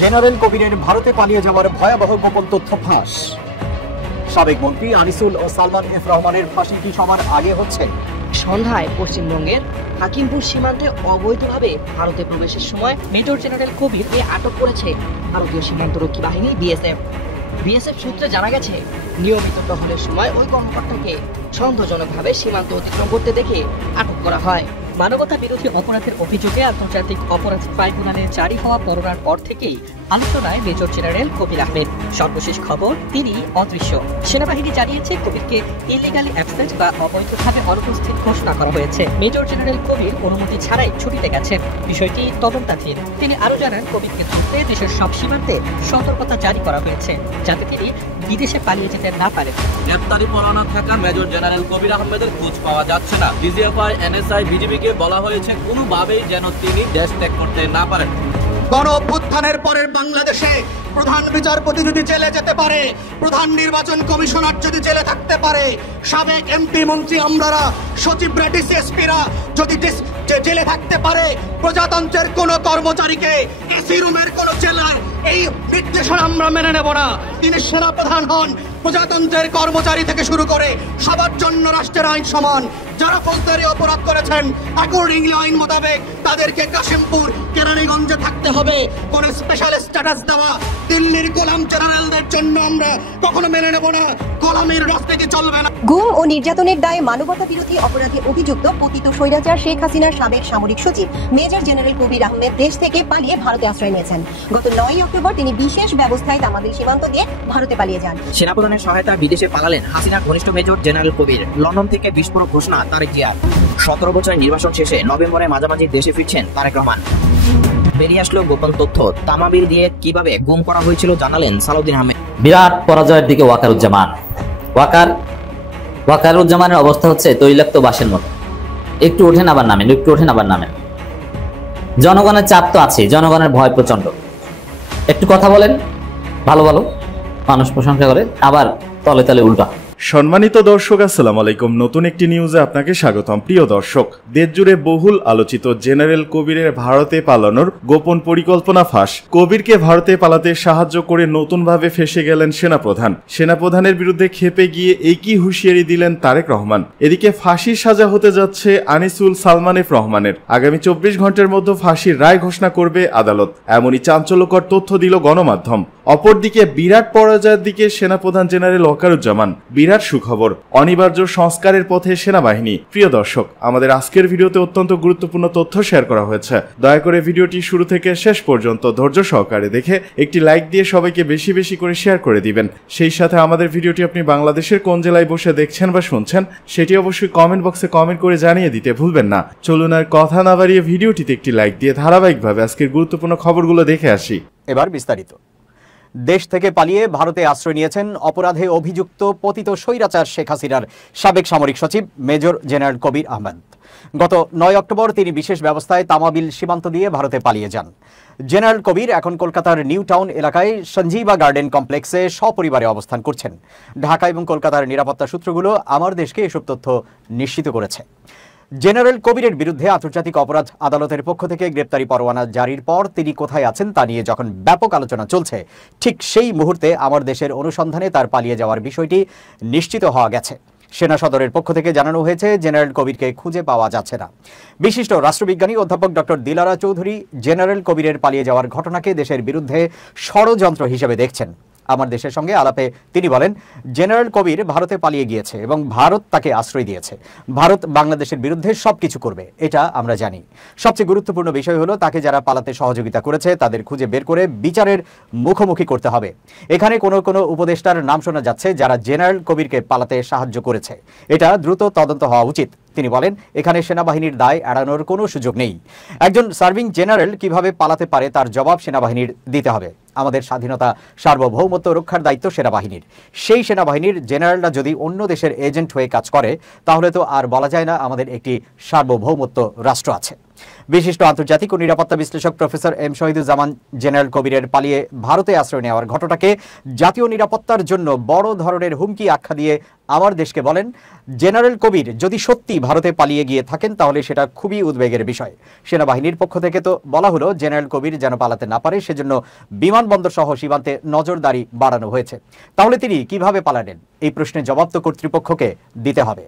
General কবিরের ভারতে পালিয়ে যাওয়ার ভয়াবহ গোপন তথ্য ফাঁস। সাবেক মন্ত্রী আনিসুল ও সালমান এফ রহমানের ফাঁসি কি সবার আগে হচ্ছে? সন্ধ্যায় পশ্চিমবঙ্গের হাকিমপুর সীমান্তে অবৈধভাবে ভারতে প্রবেশের সময় মেজর জেনারেল কবিরকে আটক করেছে ভারতীয় সীমান্তরক্ষী বাহিনী বিএসএফ সূত্রে জানা গেছে, নিয়মিত টহলের সময় ওই কর্মকর্তাকে সন্দেহজনকভাবে সীমান্ত অতিক্রম করতে দেখে আটক করা হয়। মানবতা বিরোধী অপরাধের অভিযোগে আন্তর্জাতিক অপরাধ ট্রাইব্যুনালে জারি হওয়া পরোয়ানার পর থেকেই আলোচনায় মেজর জেনারেল কবির আহমেদ। সর্বশেষ খবর, তিনি অদৃশ্য। সেনাবাহিনী জানিয়েছে, কবিরকে ইলিগালি অ্যাবসেন্ট বা অবৈধভাবে অনুপস্থিত ঘোষণা করা হয়েছে। মেজর জেনারেল কবির অনুমতি ছাড়াই ছুটিতে গেছেন, বিষয়টি তদন্তাধীন। তিনি আরো জানান, কবিরকে ধরতে দেশের সব সীমান্তে সতর্কতা জারি করা হয়েছে, যাতে তিনি বিদেশে পালিয়ে যেতে না পারেন। গ্রেপ্তারি পরোয়ানা থাকা মেজর জেনারেল কবির আহমেদের খোঁজ পাওয়া যাচ্ছে না। ডিজিএফআই, এনএসআই, বিজিবিকে বলা হয়েছে কোনোভাবেই যেন তিনি দেশ ত্যাগ করতে না পারেন। গণ অভ্যুত্থানের পরের বাংলাদেশে প্রধান বিচারপতি যদি জেলে যেতে পারে, প্রধান নির্বাচন কমিশনার যদি জেলে থাকতে পারে, সাবেক এমপি মন্ত্রী আমলারা, সচিবরা, ডিসিএসপিরা যদি জেলে থাকতে পারে, প্রজাতন্ত্রের কোন কর্মচারীকে এসি রুমের কোন জেলায় এই নির্দেশনা আমরা মেনে নেব না। তিনি সেনাপ্রধান হন, প্রজাতন্ত্রের কর্মচারী থেকে শুরু করে সবার জন্য রাষ্ট্রের আইন সমান। যারা ফৌজদারি অপরাধ করেছেন অ্যাকর্ডিংলি আইন মোতাবেক তাদেরকে কাশিমপুর, কেরানীগঞ্জে থাকতে হবে। কোন স্পেশাল স্ট্যাটাস দেওয়া দিল্লির গোলাম জেনারেলদের জন্য আমরা কখনো মেনে নেব না। গোলামীর রাজনীতি চলবে না। গুম ও নির্যাতনের দায়ে মানবতা বিরোধী অপরাধে অভিযুক্ত পতিত স্বৈরাচার শেখ হাসিনার সাবেক সামরিক সচিব মেজর জেনারেল কবির আহমেদ দেশ থেকে পালিয়ে ভারতে আশ্রয় নিয়েছেন। গত 9 অক্টোবর তিনি বিশেষ ব্যবস্থায় তামাবিল সীমান্ত দিয়ে ভারতে পালিয়ে যান। সেনাপ্রধানের সহায়তায় বিদেশে পালালেন হাসিনার ঘনিষ্ঠ মেজর জেনারেল কবির। লন্ডন থেকে বিস্ফোরক ঘোষণা তারেক জিয়ার। 17 বছরের নির্বাচন শেষে নভেম্বরে মাঝামাঝি দেশে ফিরছেন তারেক রহমান। বেরিয়ে আসলো গোপন তথ্য, তামাবিল দিয়ে কিভাবে গুম করা হয়েছিল জানালেন সালাউদ্দিন আহমেদ। বিরাট পরাজয়ের দিকে ওয়াকারুজ্জামানের অবস্থা হচ্ছে তৈলাক্ত বাঁশের মতো, একটু ওঠেন আবার নামেন, একটু ওঠেন আবার নামেন। জনগণের চাপ তো আছে, জনগণের ভয় প্রচন্ড। একটু কথা বলেন, ভালো ভালো মানুষ প্রশংসা করে, আবার তলে তলে উল্টা। সম্মানিত দর্শক, আসসালামু আলাইকুম। নতুন একটি নিউজে আপনাকে স্বাগতম। প্রিয় দর্শক, দেশজুড়ে বহুল আলোচিত জেনারেল কবিরের ভারতে পালানোর গোপন পরিকল্পনা ফাঁস। কবিরকে ভারতে পালাতে সাহায্য করে নতুনভাবে ফেঁসে গেলেন সেনাপ্রধানের বিরুদ্ধে ক্ষেপে গিয়ে একই হুঁশিয়ারি দিলেন তারেক রহমান। এদিকে ফাঁসির সাজা হতে যাচ্ছে আনিসুল, সালমান এফ রহমানের। আগামী 24 ঘন্টার মধ্যে ফাঁসির রায় ঘোষণা করবে আদালত, এমনই চাঞ্চল্যকর তথ্য দিল গণমাধ্যম। অপরদিকে বিরাট পরাজয়ের দিকে সেনাপ্রধান জেনারেল ওয়াকারুজ্জামান। বিরাট সুখবর, অনিবার্য সংস্কারের পথে সেনাবাহিনী। প্রিয় দর্শক, আমাদের আজকের ভিডিওতে অত্যন্ত গুরুত্বপূর্ণ তথ্য শেয়ার করা হয়েছে। দয়া করে ভিডিওটি শুরু থেকে শেষ পর্যন্ত ধৈর্য সহকারে দেখে একটি লাইক দিয়ে সবাইকে বেশি বেশি করে শেয়ার করে দিবেন। সেই সাথে আমাদের ভিডিওটি আপনি বাংলাদেশের কোন জেলায় বসে দেখছেন বা শুনছেন সেটি অবশ্যই কমেন্ট বক্সে কমেন্ট করে জানিয়ে দিতে ভুলবেন না। চলুন আর কথা না বাড়িয়ে ভিডিওটিতে একটি লাইক দিয়ে ধারাবাহিকভাবে আজকের গুরুত্বপূর্ণ খবরগুলো দেখে আসি। এবার বিস্তারিত। দেশ থেকে পালিয়ে ভারতে আশ্রয় নিয়েছেন অপরাধে অভিযুক্ত পতিত স্বৈরাচার শেখ হাসিনার সাবেক সামরিক সচিব মেজর জেনারেল কবির আহমেদ। গত 9 অক্টোবর তিনি বিশেষ ব্যবস্থায় তামাবিল সীমান্ত দিয়ে ভারতে পালিয়ে যান। জেনারেল কবির এখন কলকাতার নিউ টাউন এলাকায় সঞ্জীবা গার্ডেন কমপ্লেক্সে সপরিবারে অবস্থান করছেন। ঢাকা এবং কলকাতার নিরাপত্তা সূত্রগুলো আমার দেশকে এসব তথ্য নিশ্চিত করেছে। জেনারেল কবিরের বিরুদ্ধে আন্তর্জাতিক অপরাধ আদালতের পক্ষ থেকে গ্রেপ্তারি পরোয়ানা জারির পর তিনি কোথায় আছেন তা নিয়ে যখন ব্যাপক আলোচনা চলছে, ঠিক সেই মুহূর্তে আমার দেশের অনুসন্ধানে তার পালিয়ে যাওয়ার বিষয়টি নিশ্চিত হওয়া গেছে। সেনা সদরের পক্ষ থেকে জানানো হয়েছে, জেনারেল কবিরকে খুঁজে পাওয়া যাচ্ছে না। বিশিষ্ট রাষ্ট্রবিজ্ঞানী অধ্যাপক ডক্টর দিলারা চৌধুরী জেনারেল কবিরের পালিয়ে যাওয়ার ঘটনাকে দেশের বিরুদ্ধে ষড়যন্ত্র হিসেবে দেখছেন। আমার দেশের সঙ্গে আলাপে তিনি বলেন, জেনারেল কবির ভারতে পালিয়ে গিয়েছে এবং ভারত তাকে আশ্রয় দিয়েছে। ভারত বাংলাদেশের বিরুদ্ধে সবকিছু করবে, এটা আমরা জানি। সবচেয়ে গুরুত্বপূর্ণ বিষয় হলো, তাকে যারা পালাতে সহযোগিতা করেছে তাদের খুঁজে বের করে বিচারের মুখোমুখি করতে হবে। এখানে কোনো উপদেষ্টার নাম শোনা যাচ্ছে যারা জেনারেল কবিরকে পালাতে সাহায্য করেছে। এটা দ্রুত তদন্ত হওয়া উচিত। তিনি বলেন, এখানে সেনাবাহিনীর দায় এড়ানোর কোনো সুযোগ নেই। একজন সার্ভিং জেনারেল কিভাবে পালাতে পারে তার জবাব সেনাবাহিনীর দিতে হবে। আমাদের স্বাধীনতা, সার্বভৌমত্ব রক্ষার দায়িত্ব সেনাবাহিনীর। সেই সেনাবাহিনীর জেনারেলরা যদি অন্য দেশের এজেন্ট হয়ে কাজ করে, তাহলে তো আর বলা যায় না আমাদের একটি সার্বভৌমত্ব রাষ্ট্র আছে। বিশিষ্ট আন্তর্জাতিক ও নিরাপত্তা বিশ্লেষক প্রফেসর এম শহীদুজ্জামান জেনারেল কবিরের পালিয়ে ভারতে আশ্রয় নেওয়ার ঘটনাকে জাতীয় নিরাপত্তার জন্য বড় ধরনের হুমকি আখ্যা দিয়ে আমার দেশকে বলেন, জেনারেল কবির যদি সত্যি ভারতে পালিয়ে গিয়ে থাকেন তাহলে সেটা খুবই উদ্বেগের বিষয়। সেনাবাহিনীর পক্ষ থেকে তো বলা হলো জেনারেল কবির যেন পালাতে না পারে সেজন্য বিমানবন্দর সহ সীমান্তে নজরদারি বাড়ানো হয়েছে। তাহলে তিনি কিভাবে পালালেন? এই প্রশ্নের জবাব তো কর্তৃপক্ষকে দিতে হবে।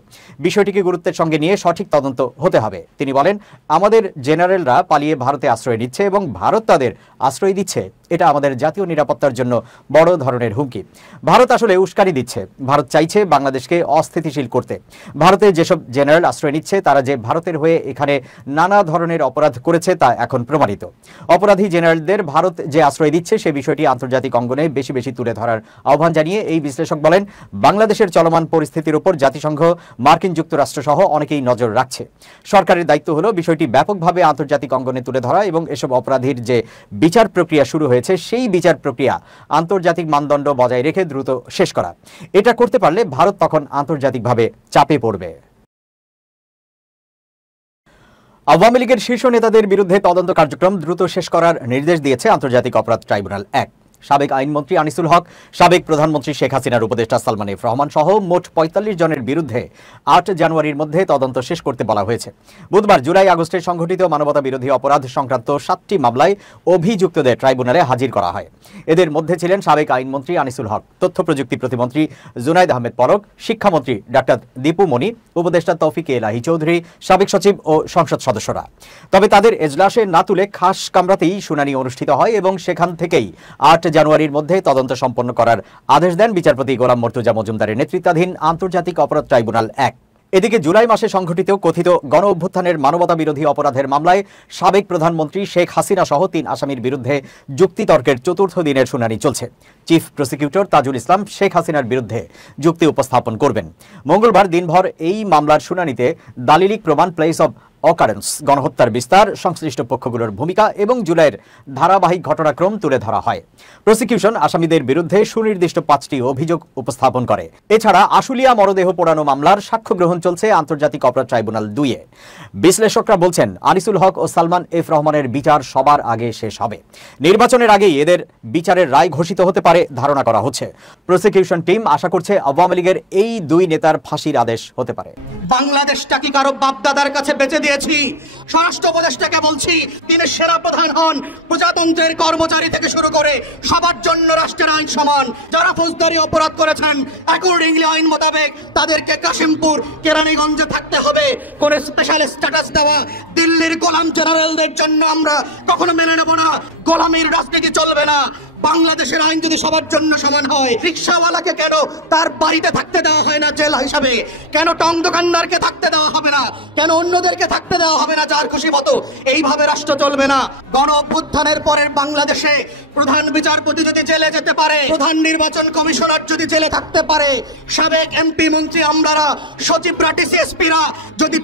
বিষয়টিকে গুরুত্বের সঙ্গে নিয়ে সঠিক তদন্ত হতে হবে। তিনি বলেন, আমাদের জেনারেলরা পালিয়ে ভারতে আশ্রয় নিচ্ছে এবং ভারত তাদের আশ্রয় দিচ্ছে, এটা আমাদের জাতীয় নিরাপত্তার জন্য বড় ধরনের হুমকি। ভারত আসলে উস্কানি দিচ্ছে। ভারত চাইছে বাংলাদেশকে অস্থিতিশীল করতে। ভারতে যেসব জেনারেল আশ্রয় নিচ্ছে তারা যে ভারতের হয়ে এখানে নানা ধরনের অপরাধ করেছে তা এখন প্রমাণিত। অপরাধী জেনারেলদের ভারত যে আশ্রয় দিচ্ছে সে বিষয়টি আন্তর্জাতিক অঙ্গনে বেশি বেশি তুলে ধরার আহ্বান জানিয়ে এই বিশ্লেষক বলেন, বাংলাদেশের চলমান পরিস্থিতির উপর জাতিসংঘ, মার্কিন যুক্তরাষ্ট্র সহ অনেকেই নজর রাখছে। সরকারের দায়িত্ব হলো বিষয়টি ব্যাপকভাবে আন্তর্জাতিক অঙ্গনে তুলে ধরা এবং এসব অপরাধীর যে বিচার প্রক্রিয়া শুরু হয়েছে সেই বিচার প্রক্রিয়া আন্তর্জাতিক মানদণ্ড বজায় রেখে দ্রুত শেষ করা। এটা করতে পারলে ভারত তখন আন্তর্জাতিকভাবে চাপে পড়বে। আওয়ামী লীগের শীর্ষ নেতাদের বিরুদ্ধে তদন্ত কার্যক্রম দ্রুত শেষ করার নির্দেশ দিয়েছে আন্তর্জাতিক অপরাধ ট্রাইব্যুনাল 1। সাবেক আইনমন্ত্রী আনিসুল হক, সাবেক প্রধানমন্ত্রী শেখ হাসিনার উপদেষ্টা সালমান এফ রহমান সহ মোট ৪৫ জনের বিরুদ্ধে ৮ জানুয়ারির মধ্যে তদন্ত শেষ করতে বলা হয়েছে। বুধবার জুলাই আগস্টে সংঘটিত মানবতা বিরোধী অপরাধ সংক্রান্ত ৭টি মামলায় অভিযুক্তদের ট্রাইব্যুনালে হাজির করা হয়। এদের মধ্যে ছিলেন সাবেক আইনমন্ত্রী আনিসুল হক, তথ্য প্রযুক্তি প্রতিমন্ত্রী জুনাইদ আহমেদ পলক, শিক্ষামন্ত্রী ডাক্তার দীপু মনি, উপদেষ্টা তৌফিক এলাহি চৌধুরী, সাবেক সচিব ও সংসদ সদস্যরা। তবে তাদের এজলাসে না তুলে খাস কামরাতেই শুনানি অনুষ্ঠিত হয় এবং সেখান থেকেই ৮ জানুয়ারির মধ্যে তদন্ত সম্পন্ন করার আদেশ দেন বিচারপতি গোলাম মর্তুজা মজুমদারের নেতৃত্বাধীন আন্তর্জাতিক অপরাধ ট্রাইব্যুনাল 1। এদিকে জুলাই মাসে সংঘটিত কথিত গণ অভ্যুত্থানের মানবতা বিরোধী অপরাধের মামলায় সাবেক প্রধানমন্ত্রী শেখ হাসিনা সহ ৩ আসামির বিরুদ্ধে যুক্তিতর্কের ৪র্থ দিনের শুনানি চলছে। চিফ প্রসিকিউটর তাজুল ইসলাম শেখ হাসিনার বিরুদ্ধে যুক্তি উপস্থাপন করবেন। মঙ্গলবার দিনভর এই মামলার শুনানিতে দালিলিক প্রমাণ, প্লেস অব অকারেন্স, গণহত্যার বিস্তার, সংশ্লিষ্ট পক্ষগুলোর ভূমিকা এবং জুলাইয়ের ধারাবাহিক ঘটনাক্রম তুলে ধরা হয়। প্রসিকিউশন আসামিদের বিরুদ্ধে সুনির্দিষ্ট ৫টি অভিযোগ উপস্থাপন করে। এছাড়া আশুলিয়া মরদেহ পোড়ানো মামলার সাক্ষ্য গ্রহণ চলছে আন্তর্জাতিক অপরাধ ট্রাইব্যুনাল 2-এ। বিশ্লেষকরা বলছেন, আনিসুল হক ও সালমান এফ রহমানের বিচার সবার আগে শেষ হবে। নির্বাচনের আগেই এদের বিচারের রায় ঘোষিত হতে পারে ধারণা করা হচ্ছে। প্রসিকিউশন টিম আশা করছে আওয়ামী লীগের এই 2 নেতার ফাঁসির আদেশ হতে পারে। বাংলাদেশটা কি কারো বাপদাদার কাছে বেঁচে দিয়েছি? স্বরাষ্ট্র উপদেষ্টাকে বলছি, তিনি সেনা প্রধান হন, প্রজাতন্ত্রের কর্মচারী থেকে শুরু করে সবার জন্য রাষ্ট্রের আইন সমান। যারা ফৌজদারি অপরাধ করেছেন অ্যাকর্ডিংলি আইন মোতাবেক তাদেরকে কাশিমপুর, কেরানীগঞ্জে থাকতে হবে। কোন স্পেশাল স্ট্যাটাস দেওয়া দিল্লির গোলাম জেনারেলদের জন্য আমরা কখনো মেনে নেব না। গোলামির রাজনীতি চলবে না। বাংলাদেশের আইন যদি সবার জন্য সমান হয়, রিক্সাওয়ালাকে কেন তার বাড়িতে থাকতে দেওয়া হয় না জেল হিসাবে? কেন টং দোকানদারকে থাকতে দেওয়া হবে না? কেন অন্যদেরকে থাকতে দেওয়া হবে না যার খুশি মতো? এইভাবে রাষ্ট্র চলবে না। গণ অভ্যুত্থানের পরের বাংলাদেশে প্রধান বিচারপতি যদি জেলে যেতে পারে, প্রধান নির্বাচন কমিশনার যদি জেলে থাকতে পারে, সাবেক এমপি মন্ত্রী আমলারা, সচিবরা, ডিসিএসপিরা যদি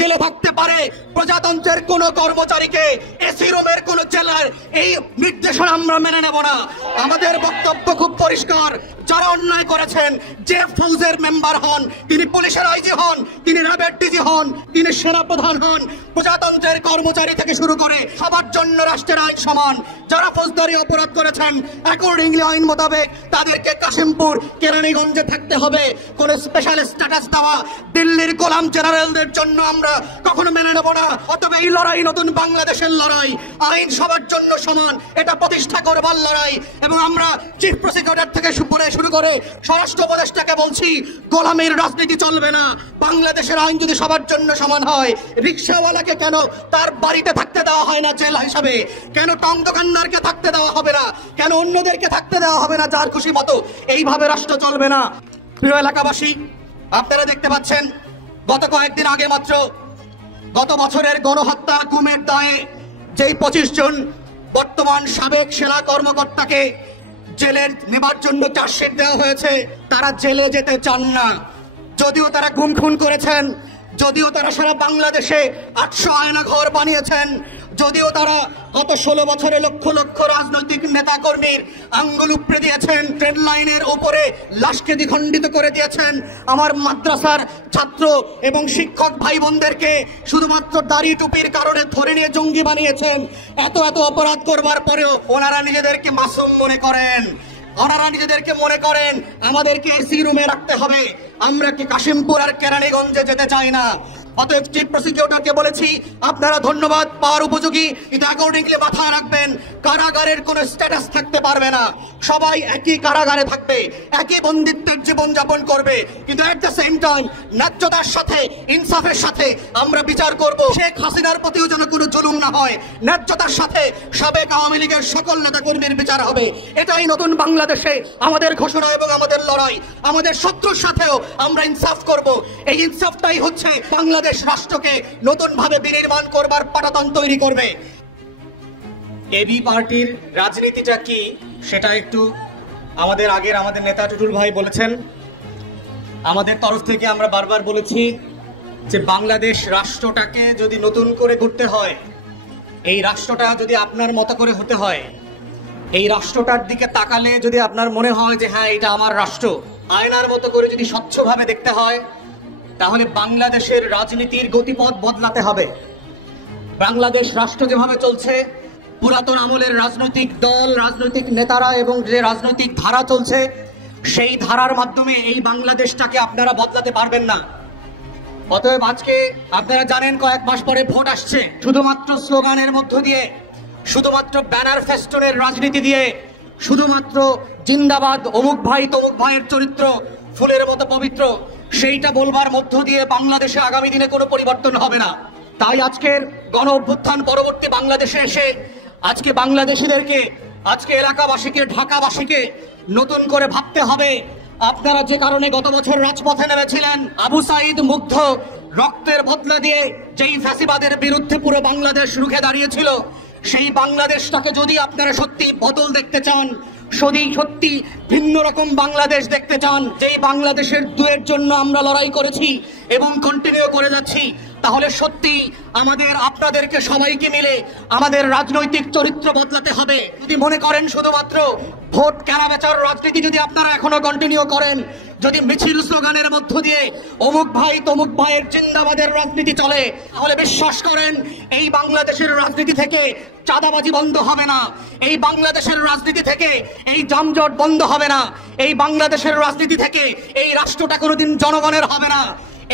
জেলে থাকতে পারে, প্রজাতন্ত্রের কোন কর্মচারীকে এসি রুমের কোন জেলার এই নির্দেশনা আমরা মেনে নেব না। আমাদের বক্তব্য খুব পরিষ্কার। যারা অন্যায় করেছেন, যে ফৌজের মেম্বার হন, তিনি পুলিশের আইজি হন, তিনি র্যাবের ডিজি হন, তিনি সেনা প্রধান হন, প্রজাতন্ত্রের কর্মচারী থেকে শুরু করে সবার জন্য রাষ্ট্রের আইন সমান। যারা ফৌজদারি অপরাধ করেছেন অ্যাকর্ডিংলি আইন মোতাবেক তাদেরকে কাশিমপুর, কেরানীগঞ্জে থাকতে হবে। কোন স্পেশাল স্ট্যাটাস দেওয়া দিল্লির গোলাম জেনারেলদের জন্য আমরা কখনো মেনে নেব না। অতএব এই লড়াই নতুন বাংলাদেশের লড়াই। আইন সবার জন্য সমান, এটা প্রতিষ্ঠা করবার লড়াই। এবং আমরা চিফ প্রসিকিউটর থেকে শুরু করে স্বরাষ্ট্র উপদেষ্টাকে বলছি, গোলামের রাজনীতি চলবে না। বাংলাদেশের আইন যদি সবার জন্য সমান হয়, রিক্সাওয়ালাকে কেন তার বাড়িতে থাকতে দেওয়া হয় না জেল হিসাবে? কেন টং দোকানদারকে থাকতে দেওয়া হবে না? কেন অন্যদেরকে থাকতে দেওয়া হবে না যার খুশি মতো? এইভাবে রাষ্ট্র চলবে না। প্রিয় এলাকাবাসী, আপনারা দেখতে পাচ্ছেন গত কয়েকদিন আগে মাত্র গত বছরের গণহত্যা গুমের দায়ে যেই 25 জন বর্তমান সাবেক সেনা কর্মকর্তাকে জেলে নেবার জন্য চার্জশিট দেওয়া হয়েছে, তারা জেলে যেতে চান না। যদিও তারা গুম খুন করেছেন, যদিও তারা সারা বাংলাদেশে 800 আয়না ঘর বানিয়েছেন, যদিও তারা গত 16 বছরে লক্ষ লক্ষ রাজনৈতিক নেতা কর্মীর আঙ্গুল উপড়ে দিয়েছেন, ট্রেন লাইনের উপরে লাশকে দ্বিখণ্ডিত করে দিয়েছেন, আমার মাদ্রাসার ছাত্র এবং শিক্ষক ভাই বোনদেরকে শুধুমাত্র দাড়ি টুপির কারণে ধরে নিয়ে জঙ্গি বানিয়েছেন। এত এত অপরাধ করবার পরেও ওনারা নিজেদেরকে মাসুম মনে করেন, ওনারা নিজেদেরকে মনে করেন আমাদেরকে এসি রুমে রাখতে হবে। আমরা কি কাশিমপুর আর কেরানীগঞ্জে যেতে চাই না। অতএব চিফ প্রসিকিউটরকে বলেছি, আপনারা ধন্যবাদ পাওয়ার উপযোগী, কিন্তু অ্যাকর্ডিংলি মাথায় রাখবেন কারাগারের কোনো স্ট্যাটাস থাকতে পারবে না। সবাই একই কারাগারে থাকবে, একই বন্দিত্বের জীবন যাপন করবে, কিন্তু এট দ্য সেম টাইম ন্যায্যতার সাথে ইনসাফের সাথে আমরা বিচার করব। শেখ হাসিনার প্রতিও যেন কোনো জুলুম না হয়, ন্যায্যতার সাথে সাবেক আওয়ামী লীগের সকল নেতাকর্মীর বিচার হবে। এটাই নতুন বাংলাদেশে আমাদের ঘোষণা এবং আমাদের লড়াই। আমাদের শত্রুর সাথেও আমরা ইনসাফ করব। এই ইনসাফটাই হচ্ছে বাংলাদেশ রাষ্ট্রকে নতুন ভাবে বিনির্মাণ করবার পাটাতন তৈরি করবে। এবি পার্টির রাজনীতিটা কি সেটা একটু আমাদের নেতা টুটুল ভাই বলেছেন। আমাদের তরফ থেকে আমরা বারবার বলেছি যে বাংলাদেশ রাষ্ট্রটাকে যদি নতুন করে গড়তে হয়, এই রাষ্ট্রটা যদি আপনার মতো করে হতে হয়, এই রাষ্ট্রটার দিকে তাকালে যদি আপনার মনে হয় যে হ্যাঁ এটা আমার রাষ্ট্র, আয়নার মতো করে যদি স্বচ্ছভাবে দেখতে হয়, তাহলে বাংলাদেশের রাজনীতির গতিপথ বদলাতে হবে। বাংলাদেশ রাষ্ট্র যেভাবে চলছে, পুরাতন আমলের রাজনৈতিক দল, রাজনৈতিক নেতারা এবং যে রাজনৈতিক ধারা চলছে, সেই ধারার মাধ্যমে এই বাংলাদেশটাকে আপনারা বদলাতে পারবেন না। অতএব আজকে আপনারা জানেন কয়েক মাস পরে ভোট আসছে। শুধুমাত্র স্লোগানের মধ্য দিয়ে, শুধুমাত্র ব্যানার ফেস্টনের রাজনীতি দিয়ে, শুধুমাত্র জিন্দাবাদ অমুক ভাই তমুক ভাইয়ের চরিত্র ফুলের মতো পবিত্র, সেইটা বলবার মধ্য দিয়ে বাংলাদেশে আগামী দিনে কোনো পরিবর্তন হবে না। তাই আজকের গণ অভ্যুত্থান পরবর্তী বাংলাদেশে এসে আজকে বাংলাদেশিদেরকে, আজকে এলাকাবাসীকে, ঢাকাবাসীকে নতুন করে ভাবতে হবে। আপনারা যে কারণে গত বছর রাজপথে নেমেছিলেন, আবু সাইদ মুগ্ধ রক্তের বদলা দিয়ে যেই ফ্যাসিবাদের বিরুদ্ধে পুরো বাংলাদেশ রুখে দাঁড়িয়েছিল, সেই বাংলাদেশটাকে যদি আপনারা সত্যি বদল দেখতে চান, সত্যি ভিন্ন রকম বাংলাদেশ দেখতে চান, যেই বাংলাদেশের দুয়ের জন্য আমরা লড়াই করেছি এবং কন্টিনিউ করে যাচ্ছি, তাহলে সত্যি আমাদের আপনাদেরকে সবাইকে মিলে আমাদের রাজনৈতিক চরিত্র বদলাতে হবে। যদি মনে করেন শুধুমাত্র ভোট কেনাবেচার রাজনীতি যদি আপনারা এখনো কন্টিনিউ করেন, যদি মিছিল স্লোগানের মধ্য দিয়ে অমুক ভাই তমুক ভাইয়ের জিন্দাবাদের রাজনীতি চলে, তাহলে বিশ্বাস করেন এই বাংলাদেশের রাজনীতি থেকে চাঁদাবাজি বন্ধ হবে না, এই বাংলাদেশের রাজনীতি থেকে এই যানজট বন্ধ হবে না, এই বাংলাদেশের রাজনীতি থেকে এই রাষ্ট্রটা কোনোদিন জনগণের হবে না।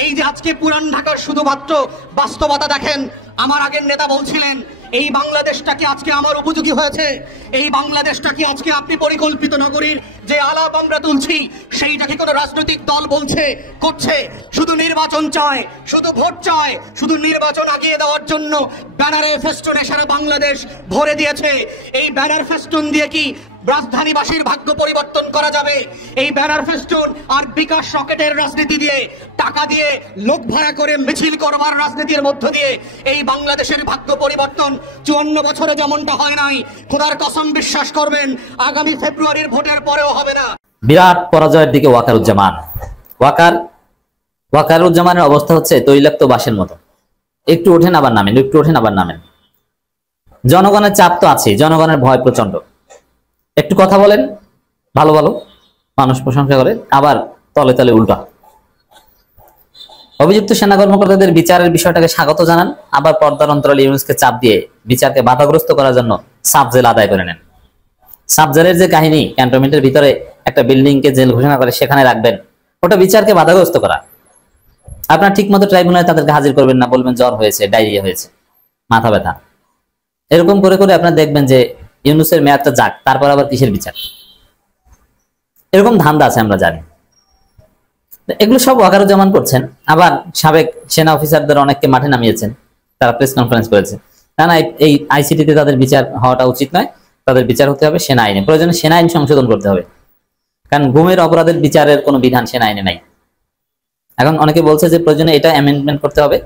এই যে আজকে পুরান ঢাকার শুধুমাত্র বাস্তবতা দেখেন, আমার আগের নেতা বলছিলেন এই বাংলাদেশটা কি আজকে আমার উপযোগী হয়েছে, এই বাংলাদেশটা কি আজকে আপনি পরিকল্পিত নগরীর যে আলাপ আমরা তুলছি সেইটাকে কোনো রাজনৈতিক দল বলছে করছে, শুধু নির্বাচন চায়, শুধু ভোট চায়, শুধু নির্বাচন আগিয়ে দেওয়ার জন্য ব্যানারে ফেস্টুনে সারা বাংলাদেশ ভরে দিয়েছে। এই ব্যানার ফেস্টুন দিয়ে কি রাজধানীবাসীর ভাগ্য পরিবর্তন করা যাবে? এই ব্যানার ফেস্টুন আর বিকাশ রকেটের রাজনীতি দিয়ে, টাকা দিয়ে লোক ভাড়া করে মিছিল করবার রাজনীতির মধ্য দিয়ে এই বাংলাদেশের ভাগ্য পরিবর্তন 54 বছরে যেমনটা হয় নাই, খোদার কসম বিশ্বাস করবেন আগামী ফেব্রুয়ারির ভোটের পরেও হবে না। বিরাট পরাজয়ের দিকে ওয়াকারুজ্জামান। ওয়াকারুজ্জামানের অবস্থা হচ্ছে তৈলাক্ত বাঁশের মতো, একটু ওঠেন আবার নামেন, একটু ওঠেন আবার নামেন। জনগণের চাপ তো আছে, জনগণের ভয় প্রচন্ড। একটু কথা বলেন, ভালো ভালো মানুষ প্রশংসা করে, আবার তলে তলে উল্টা। অভিযুক্ত সেনা কর্মকর্তাদের বিচারের বিষয়টাকে স্বাগত জানান, আবার পর্দার অন্তরালে ইউনুসকে চাপ দিয়ে বিচারকে বাধাগ্রস্ত করার জন্য সাব জেল আদায় করে নেন। সাব জেলের যে কাহিনী, ক্যান্টনমেন্টের ভিতরে একটা বিল্ডিং কে জেল ঘোষণা করে সেখানে রাখবেন, ওটা বিচারকে বাধাগ্রস্ত করা। আপনার ঠিক মতো ট্রাইব্যুনালে তাদেরকে হাজির করবেন না, বলবেন জ্বর হয়েছে, ডায়রিয়া হয়েছে, মাথা ব্যথা। এরকম করে করে আপনার দেখবেন যে ইউনুসের মেয়াদটা যাক, তারপর আবার কিসের বিচার, এরকম ধান্দা আছে আমরা জানি। এগুলো সব ওয়াকারুজ্জামান করছেন। আবার সাবেক সেনা অফিসারদের অনেককে মাঠে নামিয়েছেন, তারা প্রেস কনফারেন্স করেছে, না এই আইসিটিতে তাদের বিচার হওয়াটা উচিত নয়, তাদের বিচার হতে হবে সেনা আইনে, প্রয়োজনে সেনা আইন সংশোধন করতে হবে, কারণ গুমের অপরাধের বিচারের কোনো বিধান সেনা আইনে নাই। এখন অনেকে বলছে যে প্রয়োজনে এটা অ্যামেন্ডমেন্ট করতে হবে,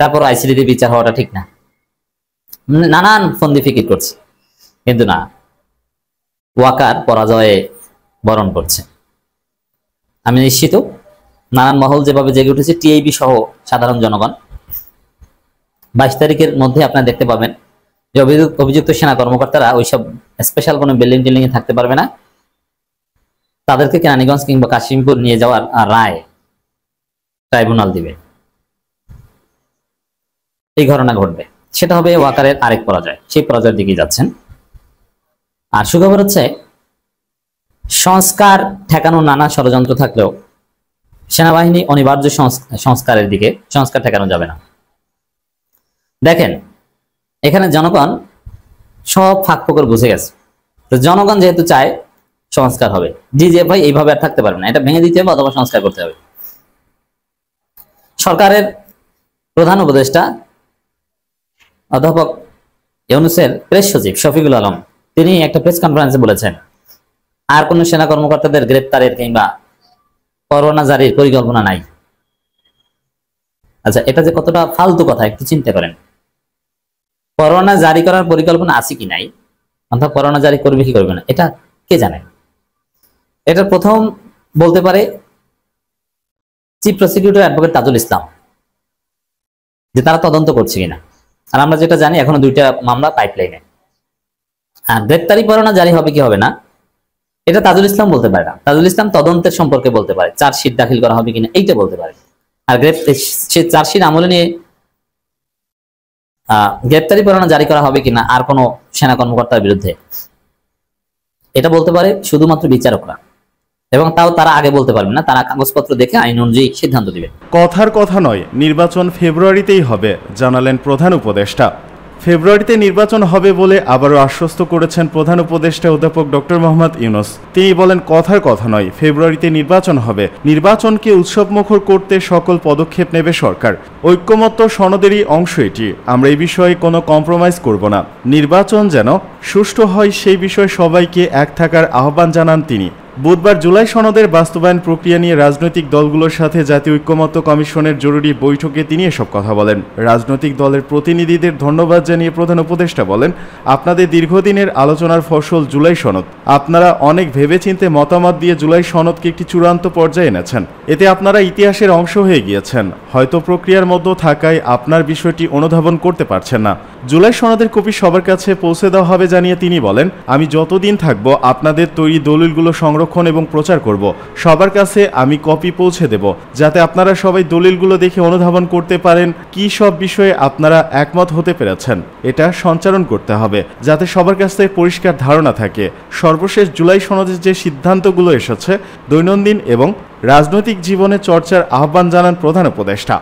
তারপর আইসিটিতে বিচার হওয়াটা ঠিক না, নানান ফন্দি ফিকির করছে। কিন্তু না, ওয়াকার পরাজয়ে বরণ করছে। আমি নিশ্চিত নানান মহল যেভাবে জেগে উঠেছে, টিআইবি সহ সাধারণ জনগণ 22 তারিখের মধ্যে আপনারা দেখতে পাবেন যে অভিযুক্ত সেনা কর্মকর্তারা ওইসব স্পেশাল কোনো বিল্ডিং টিল্ডিং এ থাকতে পারবে না, তাদেরকে কেরানীগঞ্জ কিংবা কাশিমপুর নিয়ে যাওয়ার রায় ট্রাইব্যুনাল দিবে। এই ঘটনা ঘটবে, সেটা হবে ওয়াকারের আরেক পরাজয়, সেই পরাজয়ের দিকে যাচ্ছেন। আর সুখবর হচ্ছে সংস্কার ঠেকানো নানা ষড়যন্ত্র থাকলেও সেনাবাহিনী অনিবার্য সংস্কারের দিকে, সংস্কার ঠেকানো যাবে না। দেখেন এখানে জনগণ সব ফাঁক ফোকর বুঝে গেছে। তো জনগণ যেহেতু চায় সংস্কার হবে, ডিজিএফআই এইভাবে আর থাকতে পারবে না, এটা ভেঙে দিতে হবে অথবা সংস্কার করতে হবে। সরকারের প্রধান উপদেষ্টা অধ্যাপক ইউনূসের প্রেস সচিব শফিকুল আলম তিনি একটা প্রেস কনফারেন্সে বলেছেন, আর কোন সেনা কর্মকর্তাদের গ্রেপ্তারের কিংবা পরোয়ানা জারির পরিকল্পনা নাই। আচ্ছা, এটা যে কতটা ফালতু কথা একটু চিন্তা করেন। পরোয়ানা জারি করার পরিকল্পনা আছে কি নাই, অর্থাৎ পরোয়ানা জারি করবে কি করবে না, এটা কে জানে? এটা প্রথম বলতে পারে chief prosecutor advocate Tajul Islam, যে তারা তদন্ত করছে কিনা। আর আমরা যেটা জানি এখনো 2টা মামলা পাইপলাইনে। আর গ্রেপ্তারি পরোয়ানা জারি হবে কি হবে না এটা তাজুল ইসলাম বলতে পারে না। তাজুল ইসলাম তদন্তের সম্পর্কে বলতে পারে, চার্জশিট দাখিল করা হবে কিনা এইটা বলতে পারে। আর সে চার্জশিট আমলে নিয়ে গ্রেপ্তারি পরোয়ানা জারি করা হবে কিনা আর কোনো সেনা কর্মকর্তার বিরুদ্ধে, এটা বলতে পারে শুধুমাত্র বিচারকরা, এবং তাও তারা আগে বলতে পারবে না, তারা কাগজপত্র দেখে আইন অনুযায়ী সিদ্ধান্ত দিবে। কথার কথা নয়, নির্বাচন ফেব্রুয়ারিতেই হবে জানালেন প্রধান উপদেষ্টা। ফেব্রুয়ারিতে নির্বাচন হবে বলে আবারও আশ্বস্ত করেছেন প্রধান উপদেষ্টা অধ্যাপক ডক্টর মোহাম্মদ ইউনূস। তিনি বলেন, কথার কথা নয়, ফেব্রুয়ারিতে নির্বাচন হবে। নির্বাচনকে উৎসবমুখর করতে সকল পদক্ষেপ নেবে সরকার। ঐক্যমত্য সনদেরই অংশ এটি। আমরা এই বিষয়ে কোনো কম্প্রোমাইজ করব না। নির্বাচন যেন সুষ্ঠু হয় সেই বিষয়ে সবাইকে এক থাকার আহ্বান জানান তিনি। বুধবার জুলাই সনদের বাস্তবায়ন প্রক্রিয়া নিয়ে রাজনৈতিক দলগুলোর সাথে জাতীয় ঐক্যমত্য কমিশনের জরুরি বৈঠকে তিনি এসব কথা বলেন। রাজনৈতিক দলের প্রতিনিধিদের ধন্যবাদ জানিয়ে প্রধান উপদেষ্টা বলেন, আপনাদের দীর্ঘদিনের আলোচনার ফসল জুলাই সনদ। আপনারা অনেক ভেবেচিন্তে মতামত দিয়ে জুলাই সনদকে একটি চূড়ান্ত পর্যায়ে এনেছেন। এতে আপনারা ইতিহাসের অংশ হয়ে গিয়েছেন। হয়তো প্রক্রিয়ার মধ্যে থাকায় আপনার বিষয়টি অনুধাবন করতে পারছেন না। জুলাই সনদের কপি সবার কাছে পৌঁছে দেওয়া হবে জানিয়ে তিনি বলেন, আমি যতদিন থাকব আপনাদের তৈরি দলিলগুলো সংরক্ষণ এবং প্রচার করব। সবার কাছে আমি কপি পৌঁছে দেব, যাতে আপনারা সবাই দলিলগুলো দেখে অনুধাবন করতে পারেন কি সব বিষয়ে আপনারা একমত হতে পেরেছেন। এটা সঞ্চারণ করতে হবে যাতে সবার কাছে পরিষ্কার ধারণা থাকে। সর্বশেষ জুলাই সনদের যে সিদ্ধান্তগুলো এসেছে দৈনন্দিন এবং রাজনৈতিক জীবনে চর্চার আহ্বান জানান প্রধান উপদেষ্টা।